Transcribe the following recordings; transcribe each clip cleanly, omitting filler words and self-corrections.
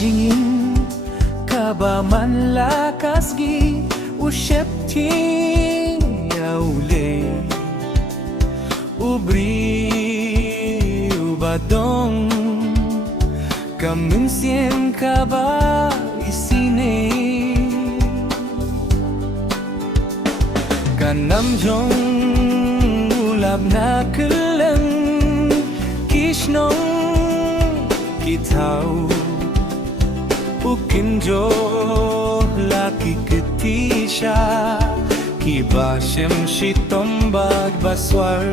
jingin kaba man lakas gi usyep ting yaule ubri ubadong kamin siem kaba isine kanam jong ulab na kelang kishnong kitau ukinjo laki ketisha kibashem shitombag baswar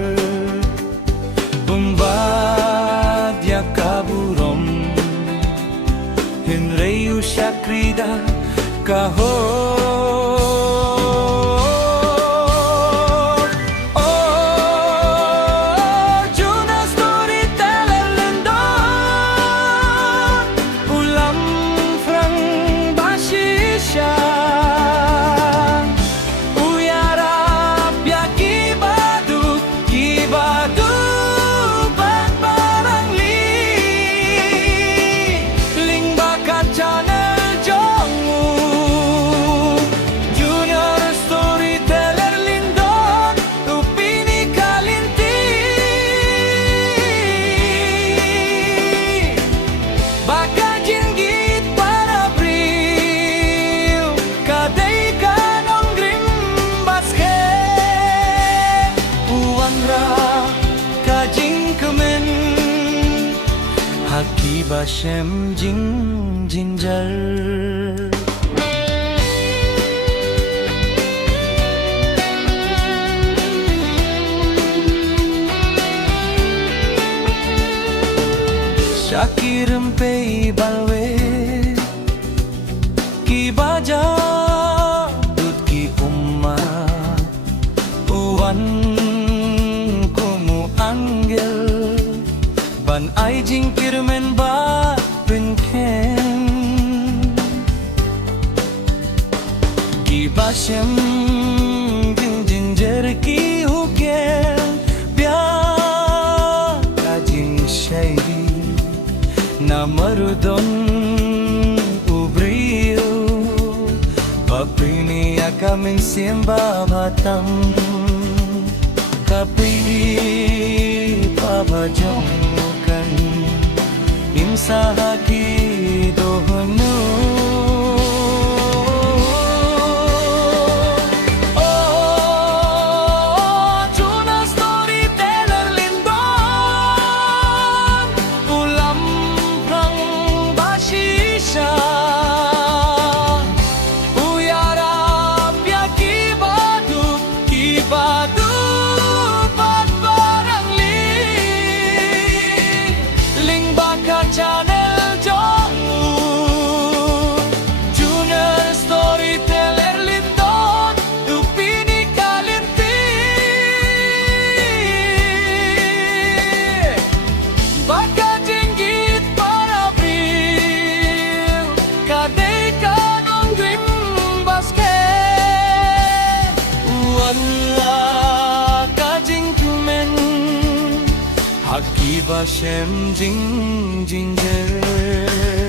bumbad ya kaburom hinreyu shakrida kaho Bashem jing jinjar Shakiram pe balwe ki baja dud ki umma uwan kumu angel ban ai jingkir men ba pinken ki bashem jinjer ki huken pya kajing shairi na marudon ubriu paprini akamin simba batam kapi pabajong Sahaki dohnu Oh Juna storyteller lindon ulam prang bashisha uyara pyaki badu pat barang ling baka channel jongu junior storyteller lindon upini kalinti baka jinggit para bril kadai kanong dream basket wala kajing kumen Haki bashem jing jinjer